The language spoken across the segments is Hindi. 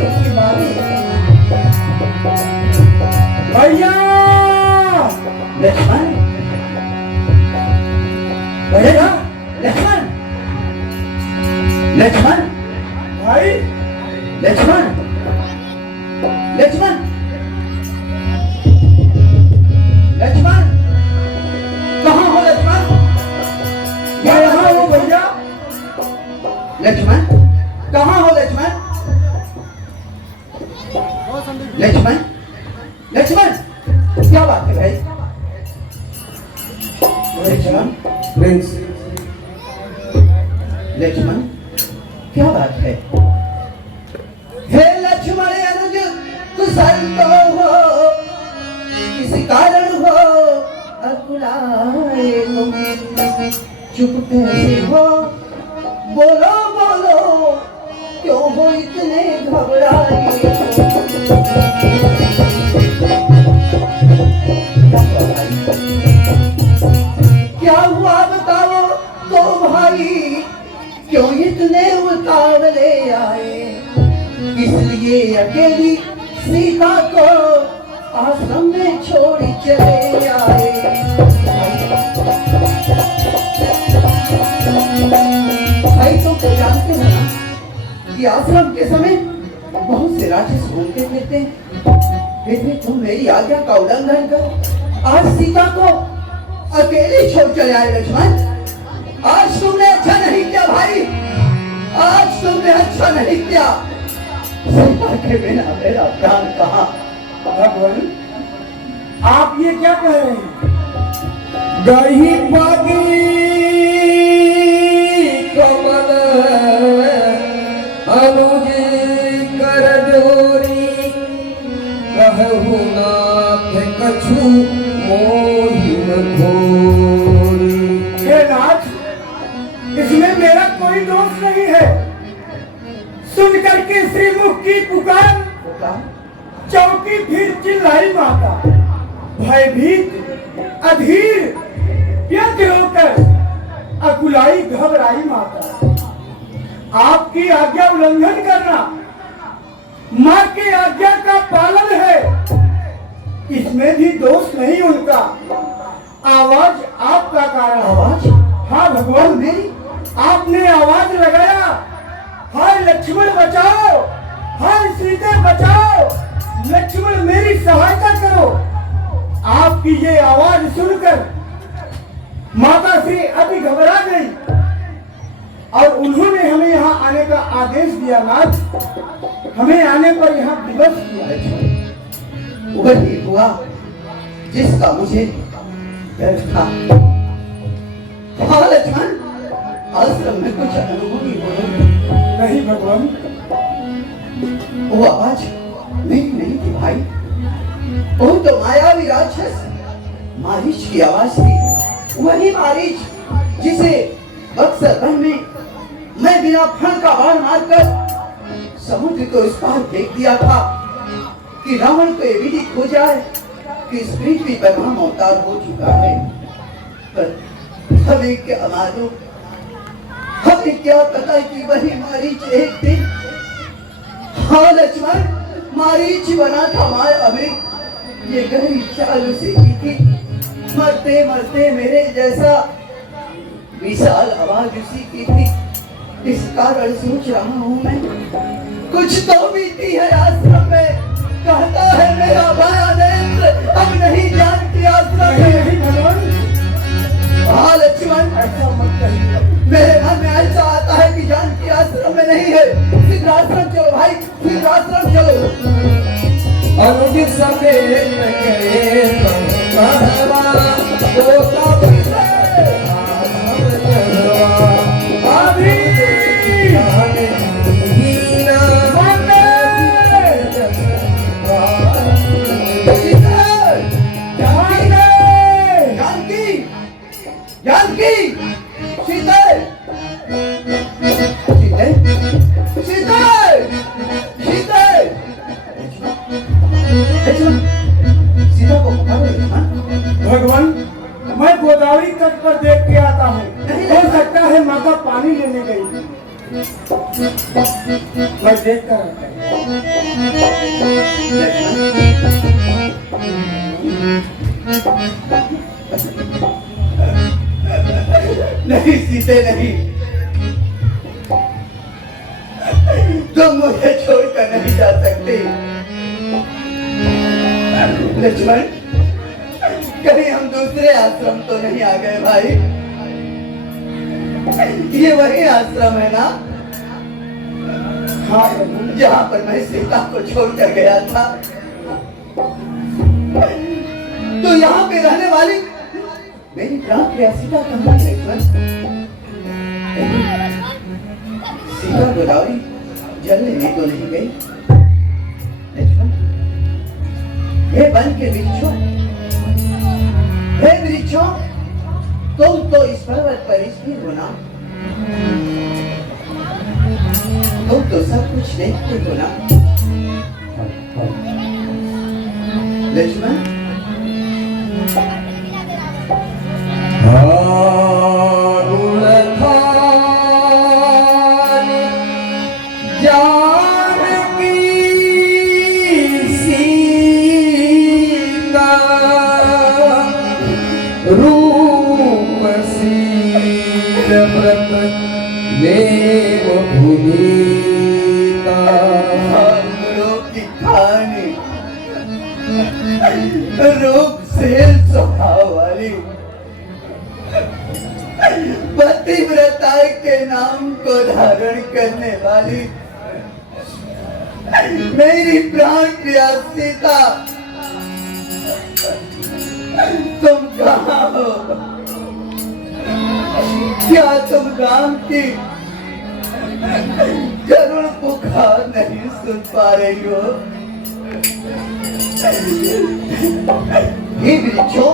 उसकी बारी। भैया लक्ष्मण, भैया लक्ष्मण, लक्ष्मण, भाई लक्ष्मण, लक्ष्मण, लक्ष्मण, कहाँ हो लक्ष्मण? मैं यहाँ हूँ भैया। लक्ष्मण, कहाँ हो लक्ष्मण? लक्ष्मण, लक्ष्मण, क्या बात है भाई? लक्ष्मण, प्रिंस, लक्ष्मण, क्या बात है? हे लक्ष्मण अनुज कुशल तो हो, किसी कारण हो अकुलाए तुम, चुप कैसे हो? बोलो बोलो, क्यों हो इतने घबराए? क्या हुआ बताओ तो भाई, क्यों इतने उतावले आए? इसलिए अकेली सीता को आश्रम में छोड़ चले आए। भाई तुम तो जानते हो ना कि आश्रम के समय बहुत से राक्षस घूमते फिरते हैं। फिर भी तुम मेरी आज्ञा का उल्लंघन कर आज सीता को अकेले छोड़ चले आए। लक्ष्मण, आज तुमने अच्छा नहीं किया भाई, आज तुमने अच्छा नहीं किया। सीता के बिना मेरा प्राण कहाँ? भगवान आप ये क्या कह रहे हैं? गही पागी कमल अनुज कर जोरी, कहु नाथ कछु मोहिन घोरी। हे नाथ, इसमें मेरा कोई दोष नहीं है। सुन करके श्रीमुख की पुकार चौकी फिर चिल्लाई माता, भयभीत अधीर व्यग्र होकर अकुलाई घबराई माता। आपकी आज्ञा उल्लंघन करना माँ की आज्ञा का पालन है, इसमें भी दोष नहीं उनका। आवाज आपका कारण। आवाज? हाँ भगवान, मेरी? आपने आवाज लगाया, हाय लक्ष्मण बचाओ, हाय सीता बचाओ, लक्ष्मण मेरी सहायता करो। आपकी ये आवाज सुनकर माता श्री अति घबरा गई और उन्होंने हमें यहाँ आने का आदेश दिया। नाथ, हमें आने पर यहाँ दिवस किया। वही हुआ जिसका मुझे डर था। हाँ लक्ष्मण, आश्रम में कुछ अनुभूति हो रही। नहीं भगवान, वो आवाज मेरी नहीं थी भाई, वो तो मायावी राक्षस मारीच की आवाज थी। वही मारीच जिसे बक्सर वन में मैं बिना फण का बाण मारकर समुद्र को इस पार फेंक दिया था कि रावण को ये विदित हो जाए कि इस पृथ्वी पर राम अवतार हो चुका है। पर हमें क्या मालूम, हमें क्या पता कि वही मारीच एक दिन, हाँ लक्ष्मण, मारीच बना था माया में। ये गहरी चाल उसी की थी, मरते मरते मेरे जैसा विशाल आवाज उसी की थी। इस कारण सोच रहा हूँ मैं, कुछ तो बीती है आश्रम में। कहता है मेरा माया नेत्र अब नहीं जानती आश्रम में। नहीं भगवान, हाँ लक्ष्मण, ऐसा मत कहिए। मेरे मन में ऐसा आता है कि जानकी आश्रम में नहीं है। फिर आश्रम चलो भाई, फिर आश्रम चलो। अनुज समेत गए कहवा, ओ तब से आश्रम चलवा। अभी जाने हीना वंदे जानकी, जानकी, सीता, सीता, सीता, सीता को भगवान, मैं गोदावरी तट पर देख के आता हूँ। हो सकता है माता पानी लेने गई। मैं देख कर आता हूँ। नहीं सीते नहीं, तुम मुझे छोड़कर नहीं जा सकते। लक्ष्मण, कहीं हम दूसरे आश्रम तो नहीं आ गए भाई? ये वही आश्रम है ना? हाँ, जहाँ पर मैं सीता को छोड़कर गया था। तो यहाँ पे रहने वाली मेरी प्राण प्रिया सीता कहाँ है लक्ष्मण? सीता गोदावरी जलने में तो नहीं गई? लक्ष्मण, हे वन के वृक्षों, हे वृक्षों, तुम तो इस पर्वत पर स्थिर हो ना? तुम तो सब कुछ देखते हो ना? लक्ष्मण, रूप से स्वभाव वाली पतिव्रता के नाम को धारण करने वाली मेरी प्राण प्रिया सीता, तुम कहाँ हो? क्या तुम राम की करुण पुकार नहीं सुन पा रही हो? ये वृक्षों,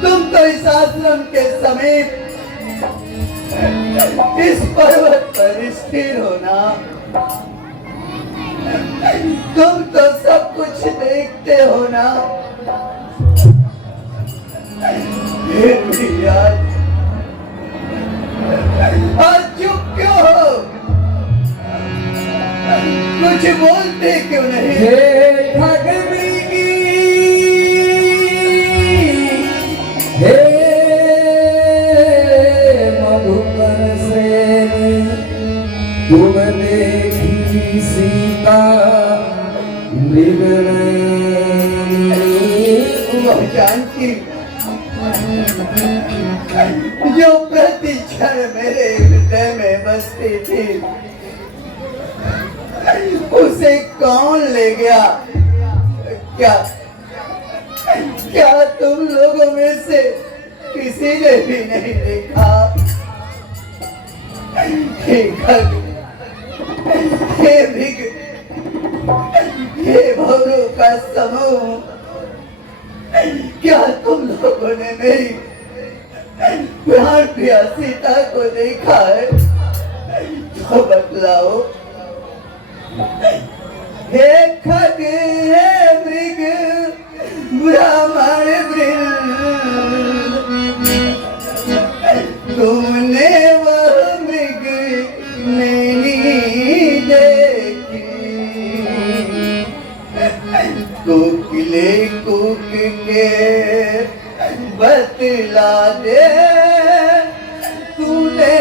तुम तो इस आश्रम के समीप इस पर्वत पर स्थिर हो ना? तुम तो सब कुछ देखते हो ना? फिर भी आज चुप क्यों हो? कुछ बोलते क्यों नहीं? हे खगमृगी, हे मधुकर सेन, तुम देखी सीता मृगनयनी। वह जानकी जो प्रति क्षण मेरे हृदय में बसती थी, उसे कौन ले गया? क्या क्या तुम लोगों में से किसी ने भी नहीं देखा? हे खग, हे मृग, हे भौरों का समूह, क्या तुम लोगों ने मेरी प्राण प्रिया सीता को देखा है? तो बतलाओ। हे खग, हे मृग, ब्राह्मण वृंद, तुमने वह मृग नहीं देखी? कोकिले कूक के बतला दे, तूने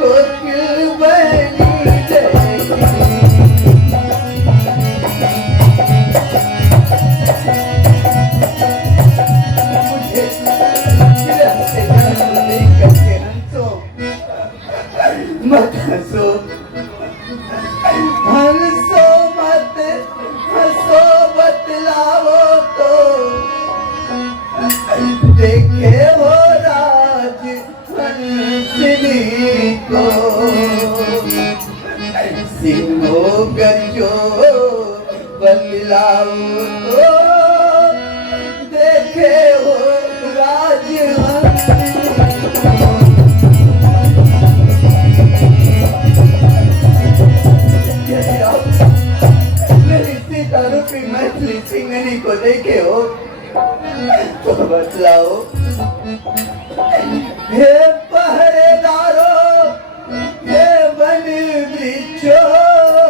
कोकिल बनी देखी? मत हंसो, हंसो मत, हंसो बतलाओ तो, देखे हो राज हंसनी को, सिंहो गजो बतलाओ तो, देखे हो राज हंसनी को। रूपी मैथिली सिंगनी को देखे हो तो बतलाओ। हे पहरेदारों, हे वन वृक्षों,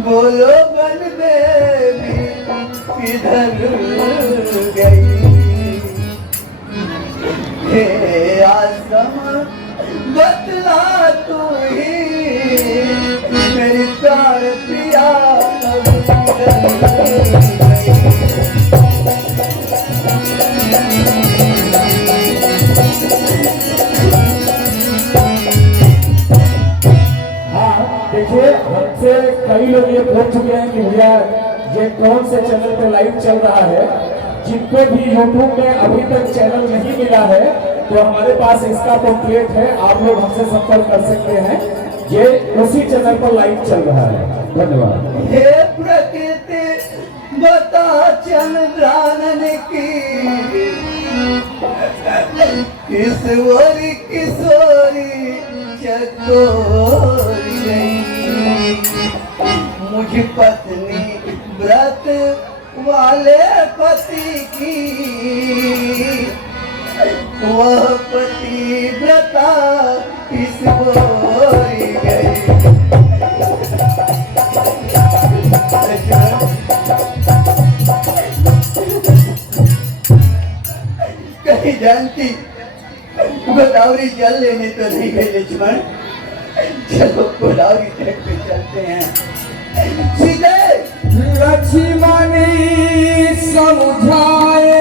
बोलो बन बेबी किधर गई? हे आसम बतला तू ही मेरी प्यार प्रिया देखिए, हमसे कई लोग ये पूछ चुके हैं कि भैया ये कौन से चैनल पे लाइव चल रहा है। जिनको भी YouTube में अभी तक चैनल नहीं मिला है तो हमारे पास इसका पम्पलेट है, आप लोग हमसे संपर्क कर सकते हैं। ये उसी चैनल पर लाइव चल रहा है। धन्यवाद। हे प्रकृति बता चंद्रानन की किशोरी किशोरी चकोरी गई। मुझ पत्नी व्रत वाले पति की वह पतिव्रता किशोरी गई। कहीं जानती गोदावरी जल लेने तो नहीं गए लक्ष्मण। चलो गोदावरी तट पे चलते हैं। सीधे लक्ष्मण समझाए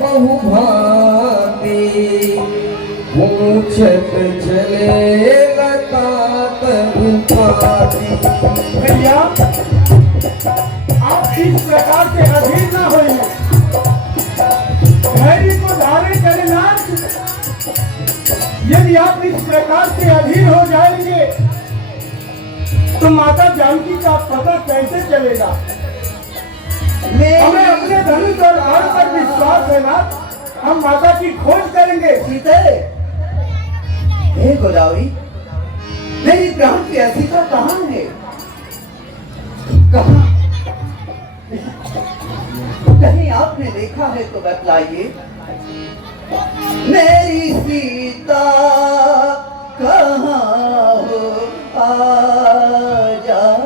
बहुभांति पूछत चले लता तरुपाती। भैया आप इस प्रकार से अधीर ना होइए, धैर्य को धारण करना। यदि आप इस प्रकार से अधीर हो जाएंगे तो माता जानकी का पता कैसे चलेगा? हमें अपने धनुष और बाण पर विश्वास है ना, हम माता की खोज करेंगे। सीते हे गोदावरी मेरी प्राण की असीता कहाँ है? कहाँ? कहीं आपने देखा है तो बतलाइए। मेरी सीता कहाँ हो आ जाओ।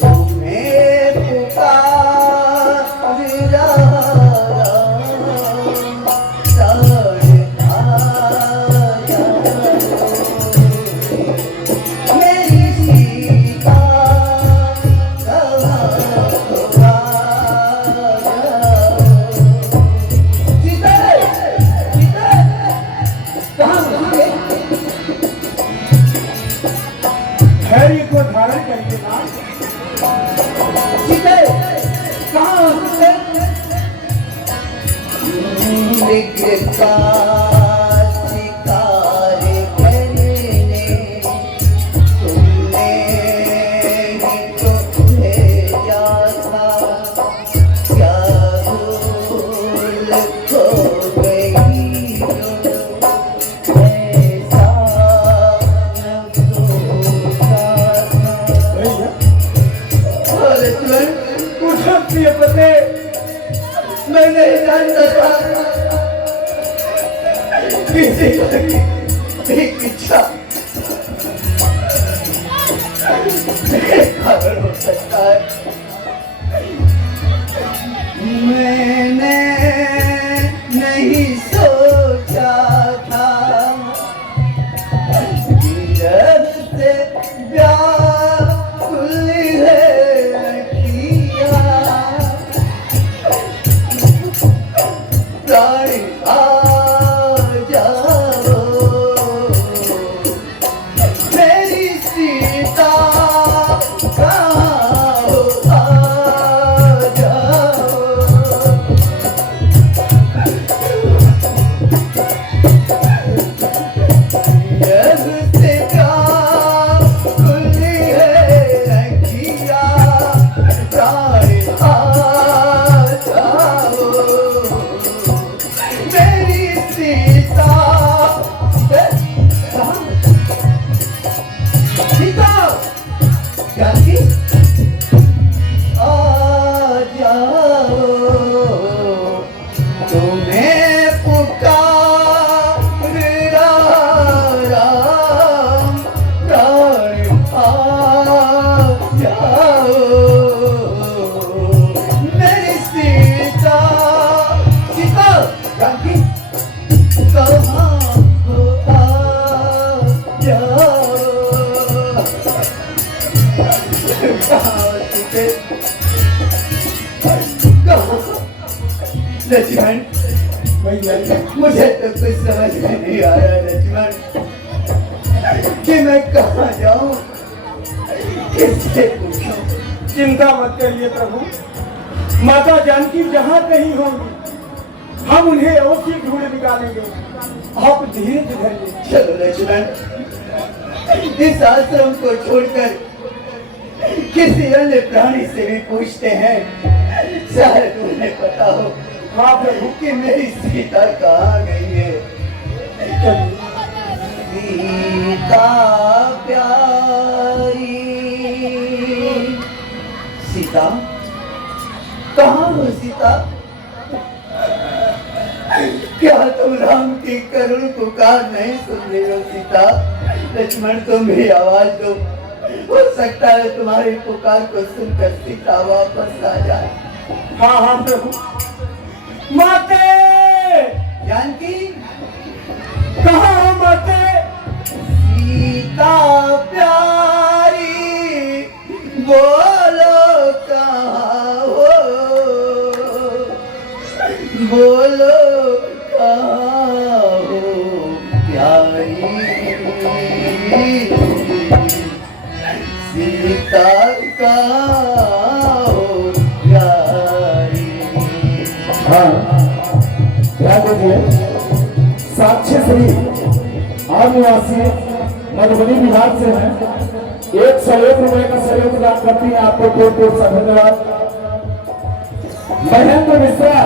तुम्हें पुकार रहा मेरी सीता धैर्य को धारण करके ना। का शिकार करने तुमने ही तो भेजा था। क्या भूल खो गई ऐसा न सोचा था। कुछ प्रिय पते मैं नहीं जानता था किसी एक इच्छा खबर हो सकता है। मैंने नहीं सोचा था जब से व्याकुल है किया प्राणी आ जाओ मेरी सीता कहाँ हो आ जाओ। लक्ष्मण, भैया मुझे तो कुछ समझ में नहीं आ रहा लक्ष्मण कि मैं कहाँ जाऊं, किससे पूछूं। चिंता मत करिए प्रभु, माता जानकी जहाँ कहीं होंगी हम उन्हें अवश्य ढूंढ निकालेंगे। आप धीरज धरिए। चलो लक्ष्मण, इस आश्रम को छोड़कर किसी अन्य प्राणी से भी पूछते हैं, शायद उन्हें पता हो हाँ प्रभु। कि मेरी सीता कहाँ गई है। चलिए। सीता प्यारी, सीता कहाँ हो सीता? क्या तुम राम की करुण पुकार नहीं सुन रही हो सीता? लक्ष्मण तुम भी आवाज दो, हो सकता है तुम्हारी पुकार को सुनकर सीता वापस आ जाए। हाँ हाँ प्रभु। माते जानकी कहाँ हो माते? सीता प्यारी बोलो कहाँ हो, बोलो कहाँ हो प्यारी, सीता कहाँ हो प्यारी। हाँ, क्या बोलिए? साक्षी श्री आदिवासी मधुबनी बिहार से है। 101 रुपए का सहयोग दान करती है। आपको बहुत बहुत सा धन्यवाद। महेंद्र मिश्रा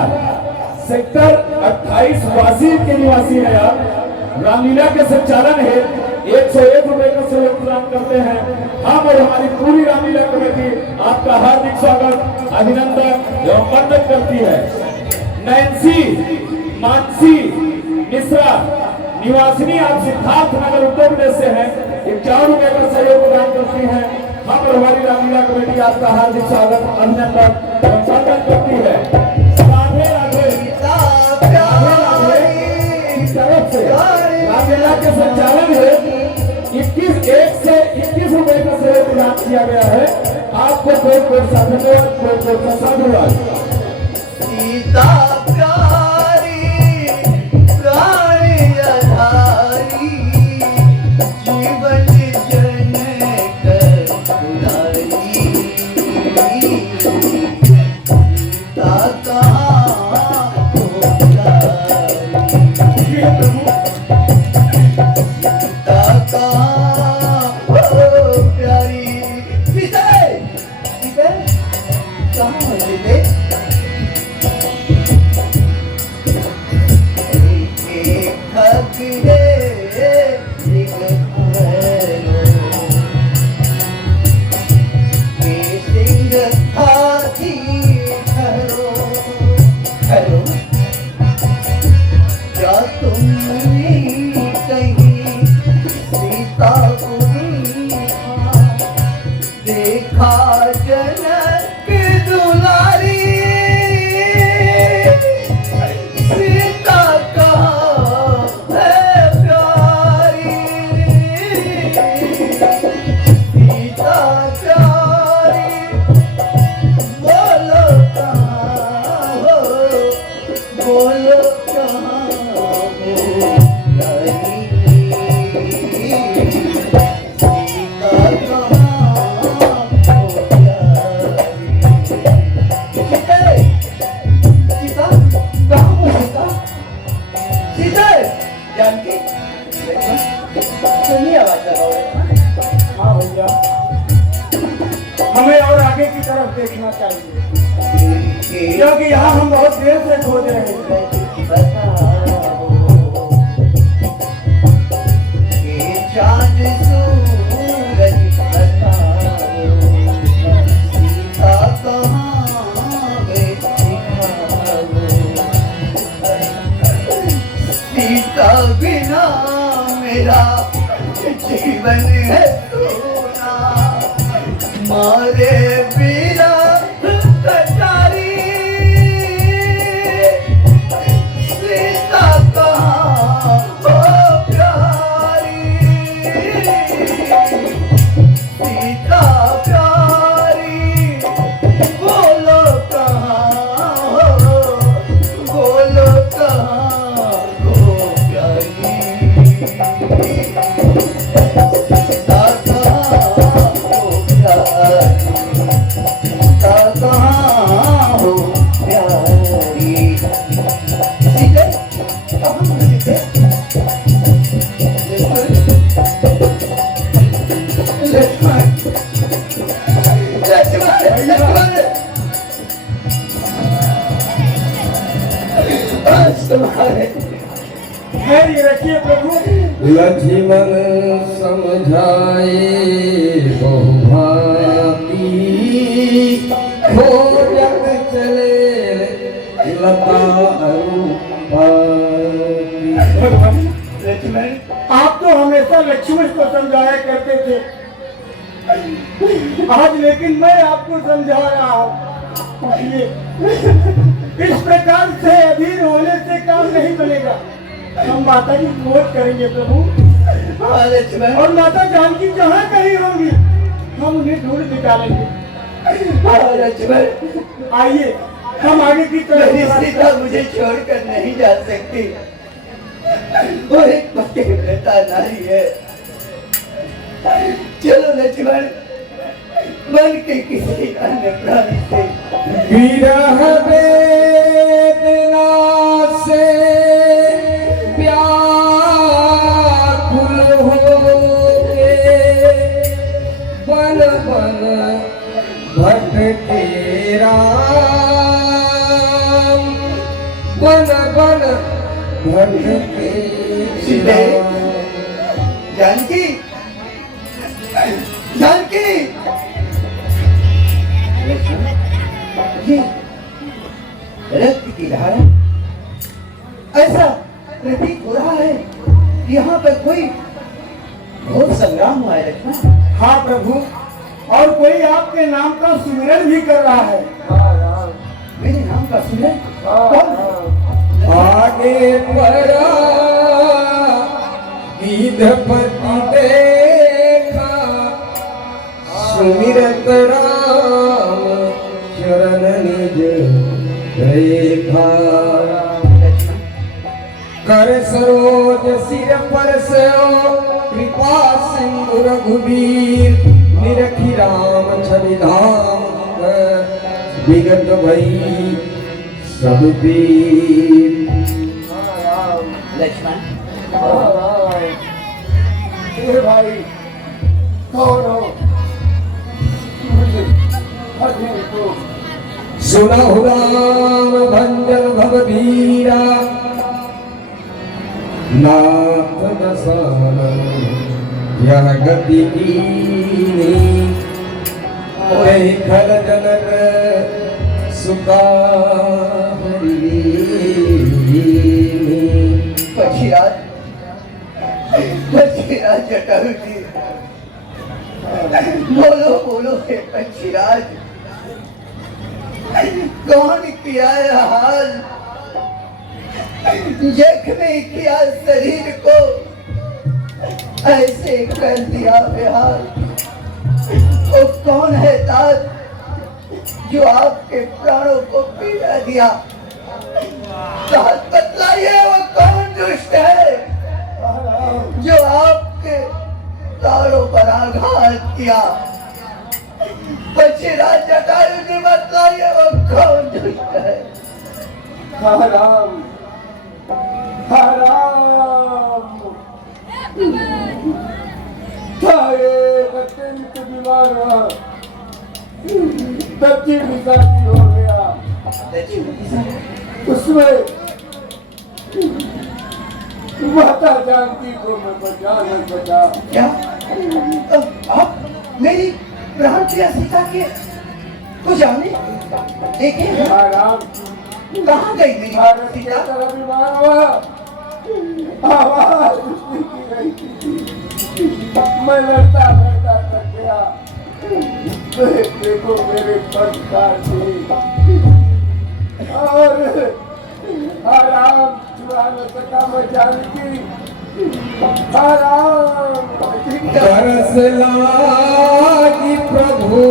सेक्टर 28 वासी के निवासी है। आप रामलीला के संचालन है 101 रुपए का सहयोग प्रदान करते हैं। हम और हमारी पूरी रामलीला कमेटी आपका हार्दिक स्वागत, अभिनंदन एवं वंदन करती है। नैन्सी मानसी मिश्रा निवासिनी, आप सिद्धार्थ नगर उत्तर प्रदेश से हैं। 51 रुपए का सहयोग प्रदान करती हैं। हम और हमारी रामलीला कमेटी आपका हार्दिक स्वागत, अभिनंदन एवं वंदन करती है। राधे राधे। तरफ से रामलीला के संचालन है 21 रुपए का सहयोग प्रदान किया गया है। आपको बहुत बहुत सा धन्यवाद, बहुत बहुत सा साधुवाद। सीता प्यारी प्राणी आधारी, जीवन जनक दुलारी, सीता कहाँ हो प्यारी, सीता कहाँ हो प्यारी। सीता सीता कहाँ हो सीता? देखा जनक दुलारी, सीता कहाँ है प्यारी, सीता प्यारी बोलो कहाँ हो, बोलो कहाँ हो प्यारी, सीता कहाँ जानकी सुनिए आवाज लगाओ। हाँ भैया, हमें और आगे की तरफ देखना चाहिए क्योंकि यहाँ हम बहुत देर से खोज रहे हैं। चांद सूरज बताओ, सीता कहाँ गई दिखाओ, सीता बिना मेरा जीवन है सोना, मारे बिना कटारी, सीता कहाँ हो प्यारी, सीता प्यारी बोलो कहाँ हो, लक्ष्मण समझाए बहुभाती खोजत चले लता अरुपाती। लक्ष्मण, आप तो हमेशा लक्ष्मण को समझाया करते थे, आज लेकिन मैं आपको समझा रहा हूँ। ये इस प्रकार से अधीर होने से काम नहीं बनेगा। हम माता की खोज करेंगे प्रभु, हाँ लक्ष्मण, और माता जानकी जहाँ कहीं होंगी हम उन्हें ढूंढ निकालेंगे। हाँ लक्ष्मण, आइए हम आगे की मेरी तरफ। सीता मुझे छोड़कर नहीं जा सकती। वो एक पतिव्रता नारी है। चलो लक्ष्मण, मन के किसी अन्य प्राणी से विरह वेदना से व्याकुल होके बन बन भटके राम, बन बन भटके राम। जानकी, जानकी, ये रक्त की धारा, ऐसा प्रतीत हो रहा है कि यहाँ पर कोई घोर संग्राम हुआ है लक्ष्मण। हाँ प्रभु, और कोई आपके नाम का सुमिरन भी कर रहा है। मेरे नाम का सुमिरन कौन है? आगे पड़ा विधपति देखा, सुमिरत राम चरण निज रेखा। कर सरोज सिर पर से कृपा सिंधु रघुवीर, निरखी राम छवि धाम विगत भई सब पीर। लक्ष्मण, भाई कौन हो? सुनहु राम भंजन भवधीरा, नाथ दसानन यह गति कीनी। ओहि खल जनक सुता पक्षीराज, पक्षीराज जटायु जी, बोलो बोलो हे पक्षीराज, कौन किया है हाल? जख्मी किया शरीर को, ऐसे कर दिया बेहाल। वो कौन है तात जो आपके प्राणों को पीड़ा दिया? तात बतलाइए, वो कौन दुष्ट है जो आपके प्राणों पर आघात किया? पक्षीराज जटायु जी बतलाइए, वो कौन दुष्ट है? हराम, हराम, अत्यंत बीमार हुआ, दक्षिण दिशा की हो गया। उसमें माता जानकी को मैं बचा न सका। क्या आप मेरी प्राण प्रिया सीता के को जाने देखे? हराम, कहाँ गई मेरी भारत की सीता? तरह बीमार हुआ, आवाज उसकी की गई थी। मैं लड़ता लड़ता थक गया। देखो मेरे संस्कार थे और आराम चुरा न सका मैं जानकी। आराम तरस लागी प्रभु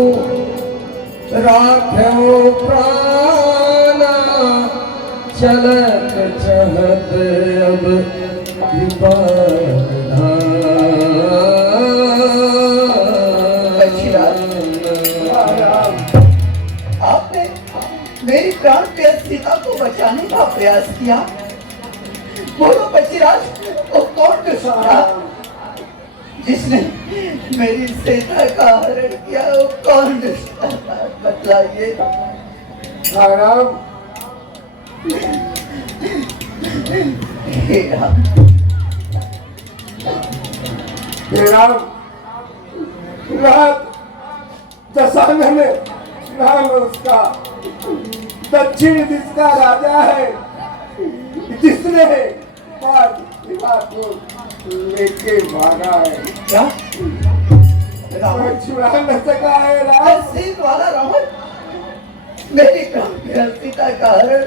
राख्यो प्राणा, चलत चहत अब कृपा आपने मेरी प्राण प्रिय सीता को बचाने का प्रयास किया। बोलो पक्षीराज, वो कौन दुष्ट था जिसने मेरी सीता का हरण किया? वो कौन दुष्ट था, बतलाइए। आराम हे राम, हे राम, रात दशानन नाम उसका दक्षिण दिश का राजा है, जिसने को लेके भागा है। क्या रावण छुड़ा न सका है राम। सीत वाला रावण मेरी प्राण सीता का हरण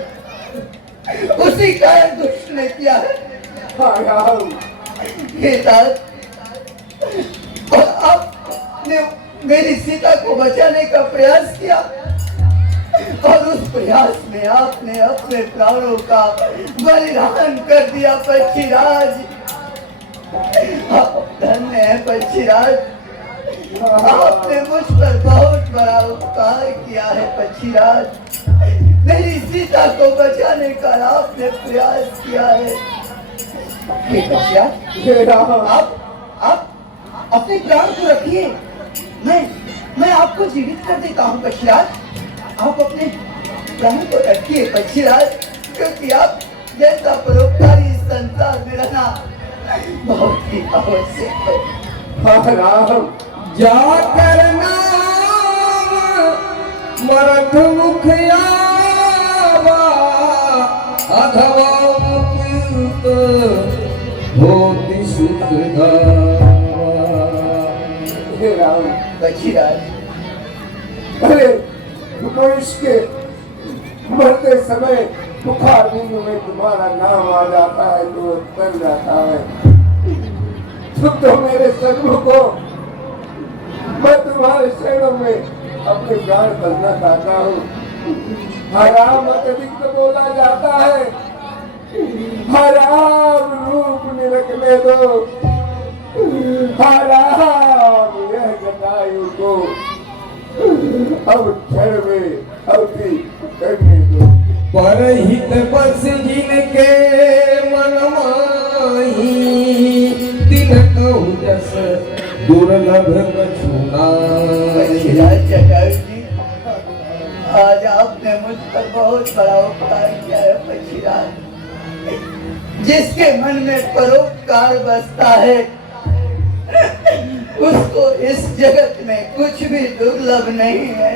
उसी कारण दुष्ट ने किया है। हाँ राम, हे तात, और आपने मेरी सीता को बचाने का प्रयास किया और उस प्रयास में आपने अपने प्राणों का बलिदान कर दिया। पक्षीराज, आप धन्य है पक्षीराज, आपने मुझ पर बहुत बड़ा उपकार किया है पक्षीराज। मेरी सीता को बचाने का आपने प्रयास किया है। हे पक्षीराज, हे राम, आप अपने प्राण को रखिए, मैं आपको जीवित कर देता हूँ पक्षीराज। आप अपने प्राण को रखिए पक्षीराज, क्योंकि आप जैसा परोपकारी इस संसार में रहना बहुत ही आवश्यक है। हाँ राम, जाकर नाम मरठ मुखिया अधवा मुक्त होती सुख हे राम, पक्षीराज, अरे मनुष्य के मरते समय बुखार बिंदु में तुम्हारा नाम आ जाता है तो बन जाता है। तुम तो मेरे सदगुरु को, मैं तुम्हारे शरणों में अपने प्राण करना चाहता हूँ। हराम अत्यधिक तो बोला जाता है, हराम रूप निरखने दो, हराम यह जटायु को अब क्षण में अवधि करने दो। परहित बस जिनके मन माही दिन कहूँ जस दुर्लभ कछुना। पक्षीराज जटायु जी, आज आपने मुझ पर बहुत बड़ा उपकार किया है पक्षीराज। जिसके मन में परोपकार बसता है उसको इस जगत में कुछ भी दुर्लभ नहीं है।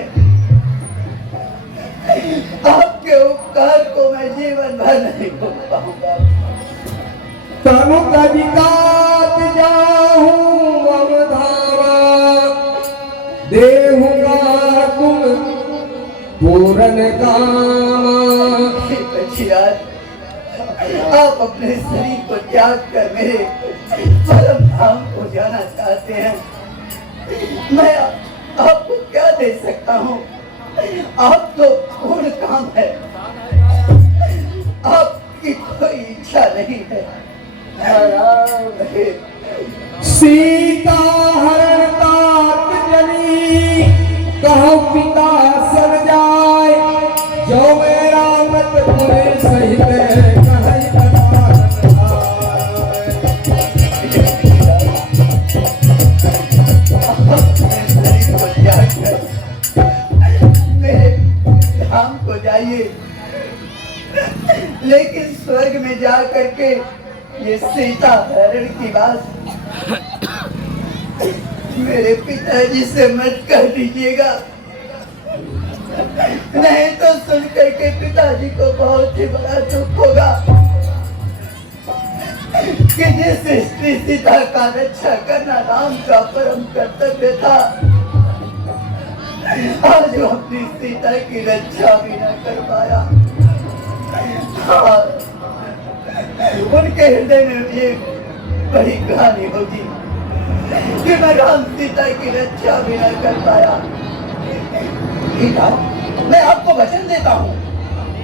आपके उपकार को मैं जीवन भर नहीं भूल पाऊंगा। तनु तजितात जाहूं अवधारा देहूंगा तुम पूरन कामा। पक्षीराज, आप अपने शरीर को त्याग कर मेरे परम धाम को जाना चाहते हैं। मैं आपको क्या दे सकता हूँ? आप तो पूर्ण काम है, आपकी कोई इच्छा नहीं है। सीता हरण तात जनी कहो पिता सर जाए जो मेरा मत पूरे सहित कहई मेरे धाम को जाइए, लेकिन स्वर्ग में जा करके ये सीता हरण की बात मेरे पिताजी से मत कह दीजिएगा, नहीं तो सुन करके पिताजी को बहुत ही बड़ा दुख होगा कि जिस स्त्री सीता का रक्षा करना राम का परम कर्तव्य था, आज वो अपनी सीता की रक्षा भी न कर पाया। उनके हृदय में ये बड़ी कहानी होगी कि मैं राम सीता की रक्षा भी न कर पाया। मैं आपको वचन देता हूँ,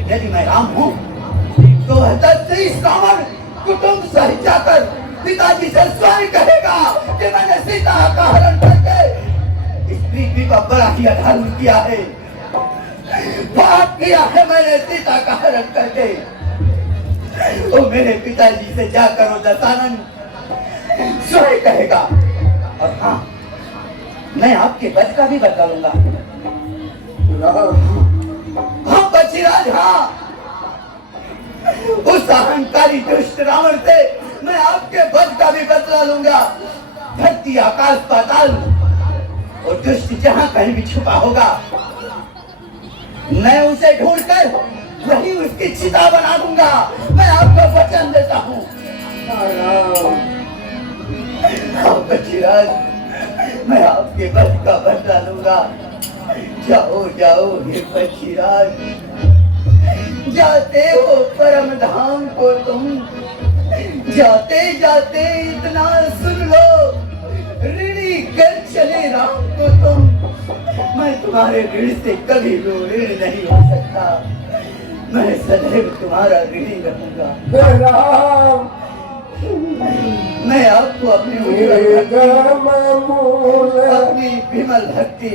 यदि मैं राम हूँ तो 33 रावण कुटुंब सहित जाकर पिताजी से स्वयं कहेगा कि मैंने सीता का हरण करके इस पृथ्वी का बड़ा ही अधर्म किया है, पाप किया है मैंने सीता का हरण करके। वो मेरे पिताजी से जाकर वो दशानन स्वयं कहेगा, और हाँ, मैं आपके वध का भी बदला लूंगा। हाँ पक्षीराज, हाँ, उस अहंकारी दुष्ट रावण से मैं आपके वध का भी बदला लूंगा। धरती आकाश पाताल और दुष्ट जहां कहीं भी छुपा होगा, मैं उसे ढूंढकर वही उसकी चिता बना दूंगा। मैं आपको वचन देता हूँ। बचिराज, मैं आपके वध का बदला लूंगा। जाओ जाओ हे बचिराज, जाते हो परम धाम को तुम, जाते जाते इतना सुन लो, ऋणी कर चले राम को तुम। मैं तुम्हारे ऋण से कभी ऋण नहीं हो सकता। मैं सदैव तुम्हारा ऋणी रहूंगा। राम, मैं आपको अपनी अपनी विमल भक्ति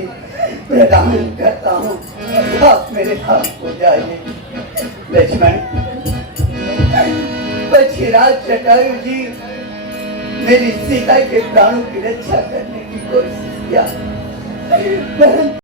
प्रदान करता हूँ। आप मेरे साथ हो जाइए। लक्ष्मण, बचिराज जटायु जी मेरी सीता के प्राणों की रक्षा करने की कोशिश किया,